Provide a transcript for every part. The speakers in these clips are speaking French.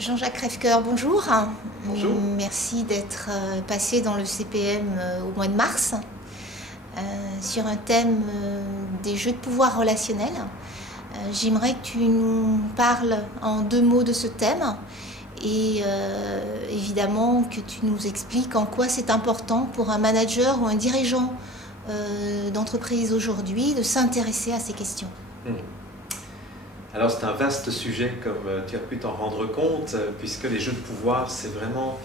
Jean-Jacques Crèvecoeur, bonjour. Bonjour. Merci d'être passé dans le CPM au mois de mars sur un thème des jeux de pouvoir relationnels. J'aimerais que tu nous parles en 2 mots de ce thème et évidemment que tu nous expliques en quoi c'est important pour un manager ou un dirigeant d'entreprise aujourd'hui de s'intéresser à ces questions. Alors c'est un vaste sujet comme tu as pu t'en rendre compte, puisque les jeux de pouvoir c'est vraiment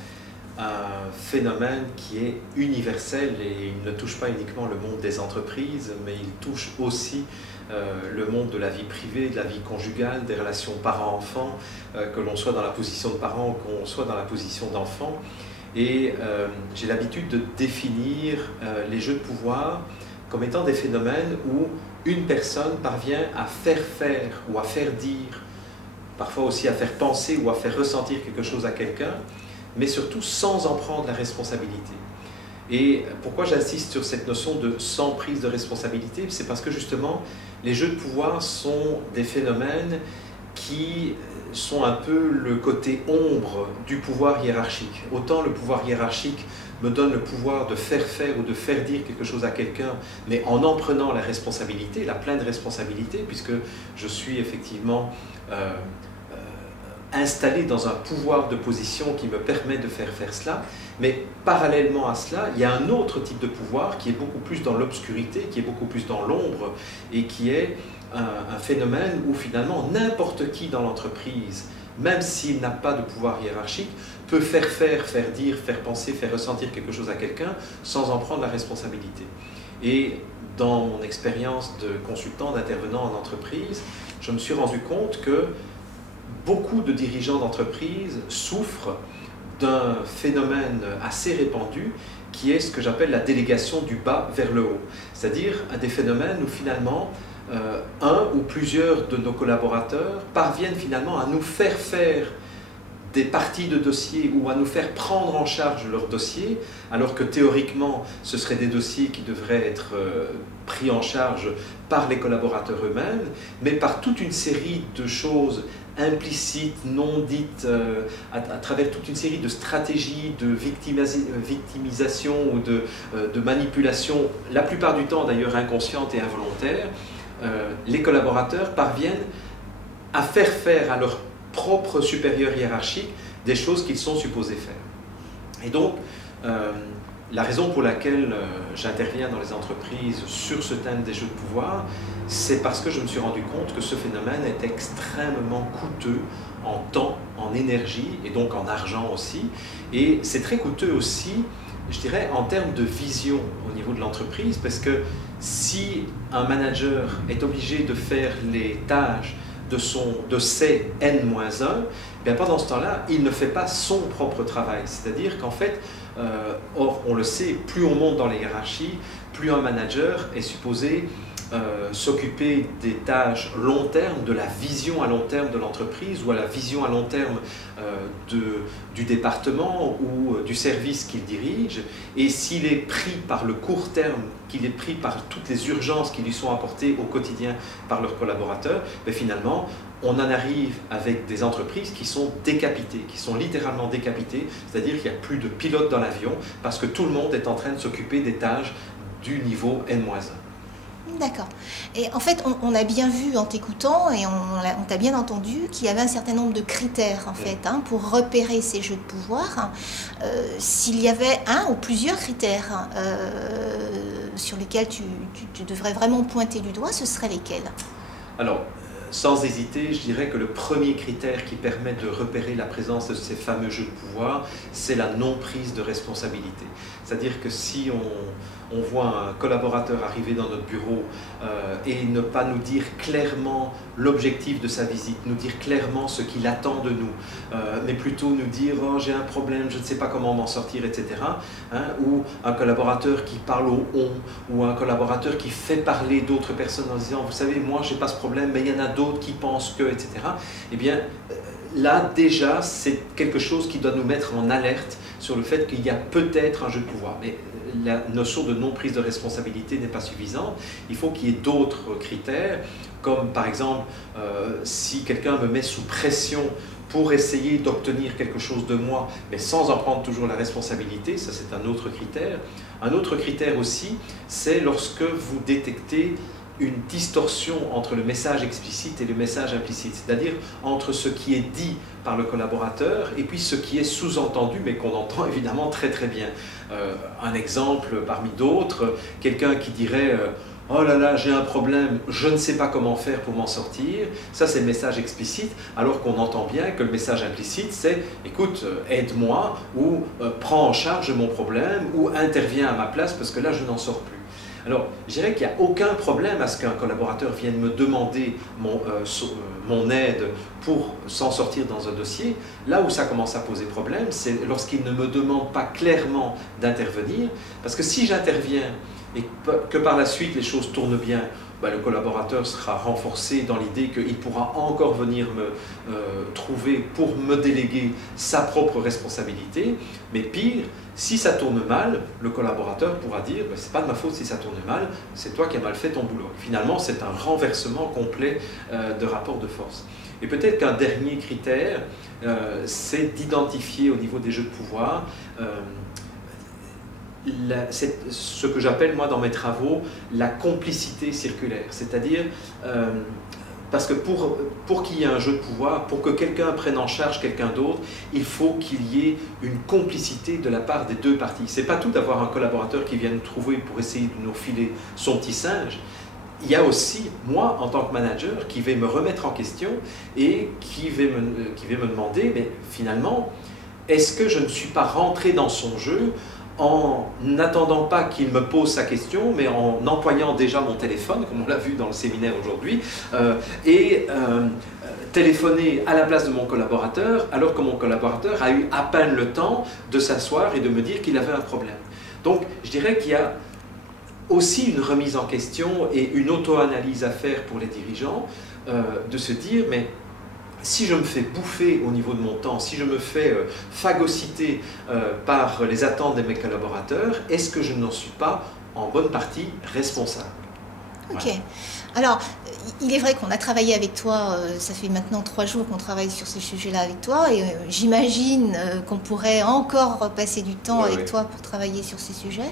un phénomène qui est universel et il ne touche pas uniquement le monde des entreprises, mais il touche aussi le monde de la vie privée, de la vie conjugale, des relations parents-enfants, que l'on soit dans la position de parent ou qu'on soit dans la position d'enfant. Et j'ai l'habitude de définir les jeux de pouvoir comme étant des phénomènes où une personne parvient à faire ou à faire dire, parfois aussi à faire penser ou à faire ressentir quelque chose à quelqu'un, mais surtout sans en prendre la responsabilité. Et pourquoi j'insiste sur cette notion de sans prise de responsabilité? C'est parce que justement, les jeux de pouvoir sont des phénomènes qui sont un peu le côté ombre du pouvoir hiérarchique. Autant le pouvoir hiérarchique me donne le pouvoir de faire ou de faire dire quelque chose à quelqu'un, mais en prenant la responsabilité, la pleine responsabilité, puisque je suis effectivement installé dans un pouvoir de position qui me permet de faire cela. Mais parallèlement à cela, il y a un autre type de pouvoir qui est beaucoup plus dans l'obscurité, qui est beaucoup plus dans l'ombre, et qui est un phénomène où finalement n'importe qui dans l'entreprise, même s'il n'a pas de pouvoir hiérarchique, peut faire dire, faire penser, faire ressentir quelque chose à quelqu'un sans en prendre la responsabilité. Et dans mon expérience de consultant, d'intervenant en entreprise, je me suis rendu compte que beaucoup de dirigeants d'entreprise souffrent d'un phénomène assez répandu qui est ce que j'appelle la délégation du bas vers le haut. C'est-à-dire des phénomènes où finalement un ou plusieurs de nos collaborateurs parviennent finalement à nous faire des parties de dossiers ou à nous faire prendre en charge leurs dossiers, alors que théoriquement ce seraient des dossiers qui devraient être pris en charge par les collaborateurs eux-mêmes, mais par toute une série de choses implicites, non dites, à travers toute une série de stratégies de victimisation ou de manipulation, la plupart du temps d'ailleurs inconscientes et involontaires, les collaborateurs parviennent à faire à leur propre supérieur hiérarchique des choses qu'ils sont supposés faire. Et donc, la raison pour laquelle j'interviens dans les entreprises sur ce thème des jeux de pouvoir, c'est parce que je me suis rendu compte que ce phénomène est extrêmement coûteux en temps, en énergie et donc en argent aussi. Et c'est très coûteux aussi, je dirais, en termes de vision au niveau de l'entreprise, parce que si un manager est obligé de faire les tâches de ses N-1, bien pendant ce temps-là, il ne fait pas son propre travail. C'est-à-dire qu'en fait, or on le sait, plus on monte dans les hiérarchies, plus un manager est supposé s'occuper des tâches long terme, de la vision à long terme de l'entreprise ou à la vision à long terme du département ou du service qu'il dirige. Et s'il est pris par le court terme, qu'il est pris par toutes les urgences qui lui sont apportées au quotidien par leurs collaborateurs, ben finalement, on en arrive avec des entreprises qui sont décapitées, qui sont littéralement décapitées, c'est-à-dire qu'il n'y a plus de pilote dans l'avion parce que tout le monde est en train de s'occuper des tâches du niveau N-1. D'accord. Et en fait, on a bien vu en t'écoutant et on t'a bien entendu qu'il y avait un certain nombre de critères en fait pour repérer ces jeux de pouvoir. S'il y avait un ou plusieurs critères sur lesquels tu devrais vraiment pointer du doigt, ce seraient lesquels? Alors, sans hésiter, je dirais que le premier critère qui permet de repérer la présence de ces fameux jeux de pouvoir, c'est la non-prise de responsabilité. C'est-à-dire que si on voit un collaborateur arriver dans notre bureau et ne pas nous dire clairement l'objectif de sa visite, nous dire clairement ce qu'il attend de nous, mais plutôt nous dire « oh, j'ai un problème, je ne sais pas comment m'en sortir », etc. Ou un collaborateur qui parle au « on », ou un collaborateur qui fait parler d'autres personnes en disant « vous savez, moi, je n'ai pas ce problème, mais il y en a d'autres qui pensent que… », etc. Eh bien, là, déjà, c'est quelque chose qui doit nous mettre en alerte sur le fait qu'il y a peut-être un jeu de pouvoir. Mais la notion de non-prise de responsabilité n'est pas suffisante. Il faut qu'il y ait d'autres critères, comme par exemple si quelqu'un me met sous pression pour essayer d'obtenir quelque chose de moi, mais sans en prendre toujours la responsabilité, ça c'est un autre critère. Un autre critère aussi, c'est lorsque vous détectez une distorsion entre le message explicite et le message implicite, c'est-à-dire entre ce qui est dit par le collaborateur et puis ce qui est sous-entendu, mais qu'on entend évidemment très très bien. Un exemple parmi d'autres, quelqu'un qui dirait oh là là, j'ai un problème, je ne sais pas comment faire pour m'en sortir. Ça, c'est le message explicite, alors qu'on entend bien que le message implicite, c'est écoute, aide-moi, ou prends en charge mon problème, ou interviens à ma place parce que là, je n'en sors plus. Alors, je dirais qu'il n'y a aucun problème à ce qu'un collaborateur vienne me demander mon aide pour s'en sortir dans un dossier. Là où ça commence à poser problème, c'est lorsqu'il ne me demande pas clairement d'intervenir, parce que si j'interviens et que par la suite les choses tournent bien, ben, le collaborateur sera renforcé dans l'idée qu'il pourra encore venir me trouver pour me déléguer sa propre responsabilité. Mais pire, si ça tourne mal, le collaborateur pourra dire ben, « c'est pas de ma faute si ça tourne mal, c'est toi qui as mal fait ton boulot ». Finalement, c'est un renversement complet de rapport de force. Et peut-être qu'un dernier critère, c'est d'identifier au niveau des jeux de pouvoir c'est ce que j'appelle moi dans mes travaux la complicité circulaire, c'est-à-dire parce que pour qu'il y ait un jeu de pouvoir, pour que quelqu'un prenne en charge quelqu'un d'autre, il faut qu'il y ait une complicité de la part des deux parties. C'est pas tout d'avoir un collaborateur qui vient nous trouver pour essayer de nous filer son petit singe. Il y a aussi, moi, en tant que manager, qui vais me remettre en question et qui vais me demander, mais finalement, est-ce que je ne suis pas rentré dans son jeu en n'attendant pas qu'il me pose sa question, mais en employant déjà mon téléphone, comme on l'a vu dans le séminaire aujourd'hui, téléphoner à la place de mon collaborateur, alors que mon collaborateur a eu à peine le temps de s'asseoir et de me dire qu'il avait un problème. Donc, je dirais qu'il y a aussi une remise en question et une auto-analyse à faire pour les dirigeants, de se dire, mais si je me fais bouffer au niveau de mon temps, si je me fais phagocyter par les attentes de mes collaborateurs, est-ce que je n'en suis pas en bonne partie responsable? Ok. Voilà. Alors, il est vrai qu'on a travaillé avec toi, ça fait maintenant 3 jours qu'on travaille sur ces sujets-là avec toi, et j'imagine qu'on pourrait encore passer du temps avec toi pour travailler sur ces sujets.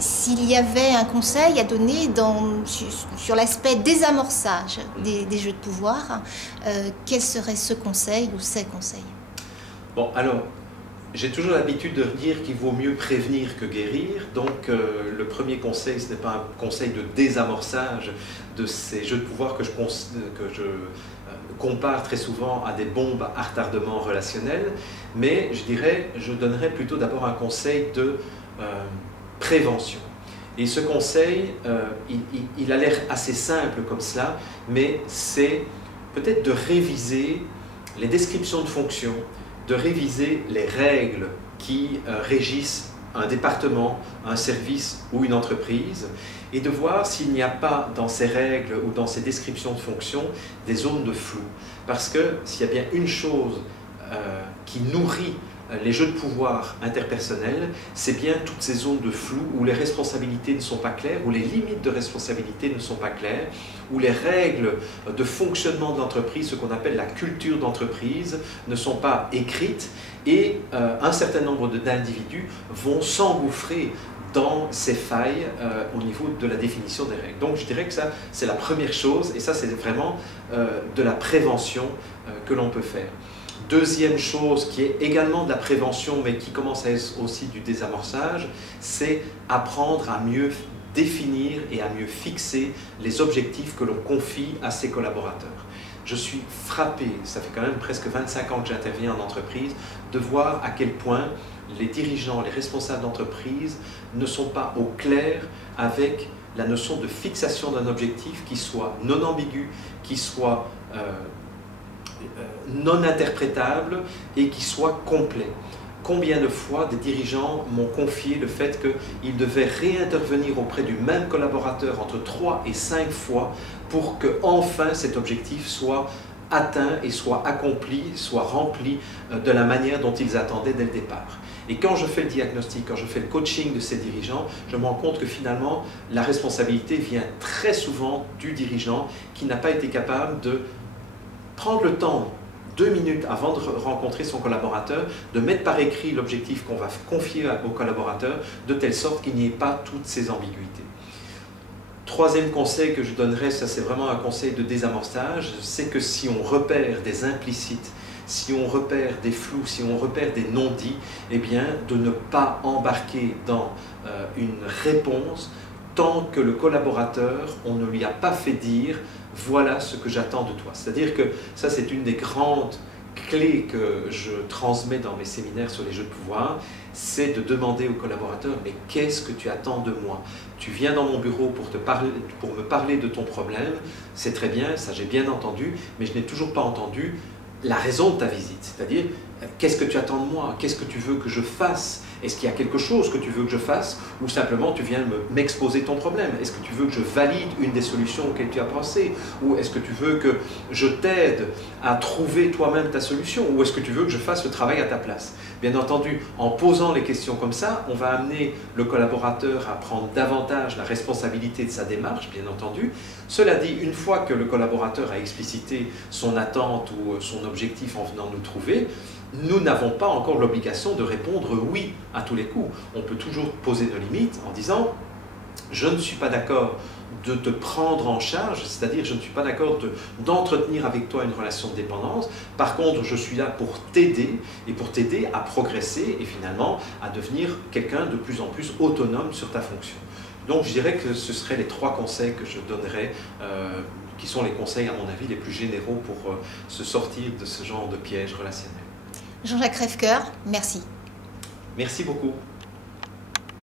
S'il y avait un conseil à donner sur l'aspect désamorçage des jeux de pouvoir, quel serait ce conseil ou ces conseils? Bon, alors, j'ai toujours l'habitude de dire qu'il vaut mieux prévenir que guérir, donc le premier conseil, ce n'est pas un conseil de désamorçage de ces jeux de pouvoir que je compare très souvent à des bombes à retardement relationnel, mais je donnerais plutôt d'abord un conseil de prévention. Et ce conseil, il a l'air assez simple comme cela, mais c'est peut-être de réviser les descriptions de fonctions, de réviser les règles qui régissent un département, un service ou une entreprise, et de voir s'il n'y a pas dans ces règles ou dans ces descriptions de fonctions des zones de flou. Parce que s'il y a bien une chose qui nourrit les jeux de pouvoir interpersonnels, c'est bien toutes ces zones de flou où les responsabilités ne sont pas claires, où les limites de responsabilité ne sont pas claires, où les règles de fonctionnement de l'entreprise, ce qu'on appelle la culture d'entreprise, ne sont pas écrites, et un certain nombre d'individus vont s'engouffrer dans ces failles au niveau de la définition des règles. Donc je dirais que ça, c'est la première chose, et ça c'est vraiment de la prévention que l'on peut faire. Deuxième chose qui est également de la prévention, mais qui commence à être aussi du désamorçage, c'est apprendre à mieux définir et à mieux fixer les objectifs que l'on confie à ses collaborateurs. Je suis frappé, ça fait quand même presque 25 ans que j'interviens en entreprise, de voir à quel point les dirigeants, les responsables d'entreprise ne sont pas au clair avec la notion de fixation d'un objectif qui soit non ambigu, qui soit non interprétable et qui soit complet. Combien de fois des dirigeants m'ont confié le fait qu'ils devaient réintervenir auprès du même collaborateur entre 3 et 5 fois pour que enfin cet objectif soit atteint et soit accompli, soit rempli de la manière dont ils attendaient dès le départ. Et quand je fais le diagnostic, quand je fais le coaching de ces dirigeants, je me rends compte que finalement, la responsabilité vient très souvent du dirigeant qui n'a pas été capable de prendre le temps, 2 minutes avant de rencontrer son collaborateur, de mettre par écrit l'objectif qu'on va confier au collaborateur, de telle sorte qu'il n'y ait pas toutes ces ambiguïtés. Troisième conseil que je donnerais, ça c'est vraiment un conseil de désamorçage, c'est que si on repère des implicites, si on repère des flous, si on repère des non-dits, eh bien de ne pas embarquer dans une réponse tant que le collaborateur, on ne lui a pas fait dire « voilà ce que j'attends de toi ». C'est-à-dire que ça c'est une des grandes clés que je transmets dans mes séminaires sur les jeux de pouvoir, c'est de demander au collaborateur « mais qu'est-ce que tu attends de moi ? Tu viens dans mon bureau pour me parler de ton problème, c'est très bien, ça j'ai bien entendu, mais je n'ai toujours pas entendu la raison de ta visite, c'est-à-dire qu'est-ce que tu attends de moi, qu'est-ce que tu veux que je fasse, est-ce qu'il y a quelque chose que tu veux que je fasse ou simplement tu viens m'exposer ton problème, est-ce que tu veux que je valide une des solutions auxquelles tu as pensé ou est-ce que tu veux que je t'aide à trouver toi-même ta solution ou est-ce que tu veux que je fasse le travail à ta place. Bien entendu, en posant les questions comme ça, on va amener le collaborateur à prendre davantage la responsabilité de sa démarche, bien entendu. Cela dit, une fois que le collaborateur a explicité son attente ou son objectif en venant nous trouver, nous n'avons pas encore l'obligation de répondre oui à tous les coups. On peut toujours poser nos limites en disant « je ne suis pas d'accord de te prendre en charge, c'est-à-dire je ne suis pas d'accord d'entretenir avec toi une relation de dépendance. Par contre, je suis là pour t'aider et pour t'aider à progresser et finalement à devenir quelqu'un de plus en plus autonome sur ta fonction. » Donc je dirais que ce seraient les 3 conseils que je donnerais, qui sont les conseils à mon avis les plus généraux pour se sortir de ce genre de piège relationnel. Jean-Jacques Crèvecoeur, merci. Merci beaucoup.